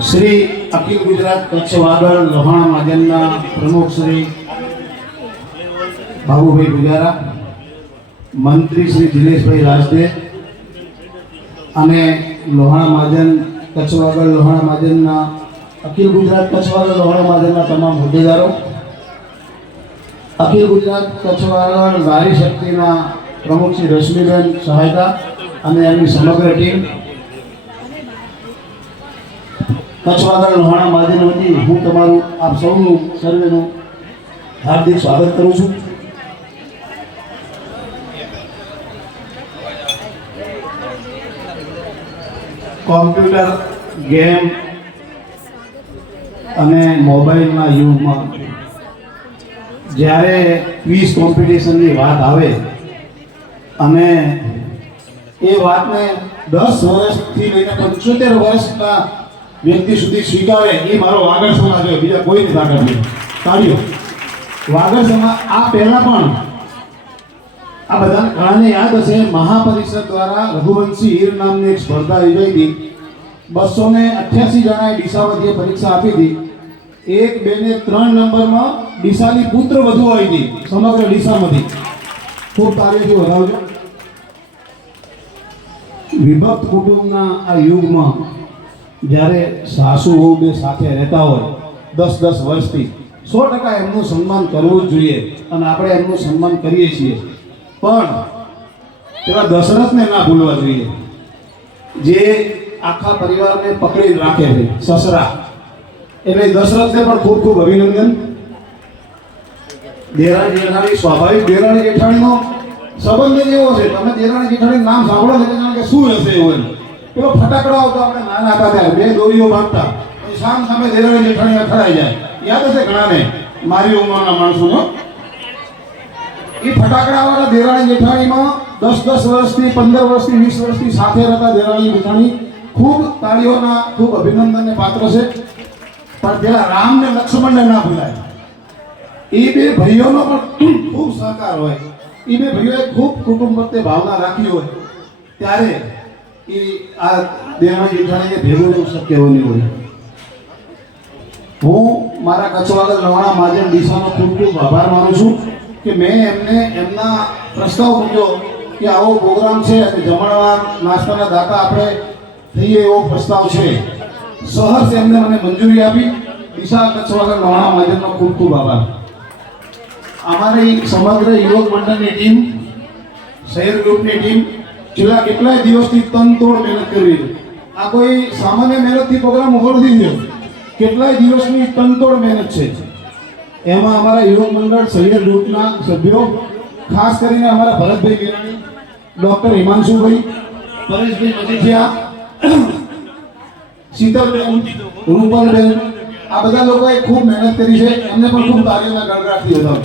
શ્રી અખિલ ગુજરાત કચ્છ વાગડ લોહાણા મહાજનના પ્રમુખ શ્રી બાબુભાઈ ગુજારા, મંત્રી શ્રી દિનેશભાઈ રાજદે અને લોહાણા મહાજન કચ્છ વાગડ લોહાણા મહાજનના અખિલ ગુજરાત કચ્છ વાગડ લોહાણા મહાજનના તમામ હોદ્દેદારો, અખિલ ગુજરાત કચ્છ વાગડ નારી શક્તિના પ્રમુખ શ્રી રશ્મિબેન સહાયતા અને એમની સમગ્ર ટીમ, કચ્છ વાગડ લોહાણા મહાજન વતી હું તમારું આપ સૌનું સર્વેનું હાર્દિક સ્વાગત કરું છું. કોમ્પ્યુટર ગેમ અને મોબાઈલના યુગમાં જ્યારે ક્વિઝ કોમ્પિટિશનની વાત આવે અને એ વાતને 10 વર્ષથી લઈને 75 વર્ષના વ્યક્તિ સુધી સ્વીકારે એ મારો વાગડ સમાજ હોય, બીજા કોઈ નથી આગળ નહીં. તાળીઓ. વાગડ સમાજ આ પહેલાં પણ આ બધા ઘણાને યાદ હશે, મહાપરિષદ દ્વારા રઘુવંશી હીર નામની એક સ્પર્ધા યોજાઈ હતી. 288 જણાએ ડીસામાંથી પરીક્ષા આપી હતી. 1, 2 ને 3 નંબરમાં ડીસાની પુત્ર વધુ આવી હતી સમગ્ર ડીસામાંથી. ખૂબ તાળીઓથી વધાવજો. વિભક્ત કુટુંબના આ યુગમાં જ્યારે સાસુ વહુ બે સાથે રહેતા હોય 10-10 વર્ષથી 100% એમનું સન્માન કરવું જ જોઈએ અને આપણે એમનું સન્માન કરીએ છીએ. પણ પેલા દશરથને ના ભૂલવા જોઈએ, જે આખા પરિવારને પકડી રાખે છે, સસરા. એટલે દશરથને પણ ખૂબ ખૂબ અભિનંદન. દેરાણી જેઠાણી, સ્વાભાવિક દેરાણી જેઠાણીનો સંબંધ જ એવો છે, તમે દેરાણી જેઠાણીનું નામ સાંભળો છો કે શું હશે એવું. પેલો ફટાકડો આવતો આપણે નાના હતા ત્યારે, 2 દોરીઓ બાંધતા, સામ સામે દેરાણી જેઠાણી અથડાઈ જાય. યાદ હશે ઘણાને, મારી ઉંમરના માણસોનો. એ ફટાકડાવાળા દેરાણી જેઠાણીમાં 10-10 વર્ષથી, 15 વર્ષથી, 20 વર્ષથી સાથે રહેતા દેરાણી જેઠાણી ખૂબ તાળીઓના, ખૂબ અભિનંદનને પાત્ર છે. પણ પેલા રામ ને લક્ષ્મણને ના ભૂલાય. એ બે ભાઈઓનો પણ ખૂબ સહકાર હોય. એ બે ભાઈઓએ ખૂબ કુટુંબ પ્રત્યે ભાવના રાખી હોય ત્યારે એ આ દેરાણી જેઠાણીને ભેગું રહેવું શક્ય હોય નહીં હોય. હું મારા કચ્છ વાગડ લોહાણા મહાજન ડીસાનો ખૂબ ખૂબ આભાર માનું છું કે મેં એમને એમના પ્રસ્તાવ મૂક્યો કે આવો પ્રોગ્રામ છે અને જમણવાર નાસ્તાના દાતા આપણે થઈએ એવો પ્રસ્તાવ છે. સહર્ષ એમને મને મંજૂરી આપી. ડીસા કચ્છ વાગડ લોહાણા મહાજનનો ખૂબ ખૂબ આભાર. અમારી સમગ્ર યુવક મંડળની ટીમ, શહેર ગ્રુપની ટીમ છેલ્લા કેટલાય દિવસથી તનતોડ મહેનત કરી છે. આ કોઈ સામાન્ય મહેનતથી પ્રોગ્રામ ઉભો નથી થયો, કેટલાય દિવસની તનતોડ મહેનત છે. એમાં અમારા યુવક મંડળ શહેર ગ્રુપના સભ્યો, ખાસ કરીને અમારા ભરતભાઈ વિરાણી, ડૉક્ટર હિમાંશુભાઈ, પરેશભાઈ મજીઠિયા, શીતલબેન, રૂપલબેન, આ બધા લોકોએ ખૂબ મહેનત કરી છે. એમને પણ ખૂબ તાળીઓના ગણગણાટથી વધાવો.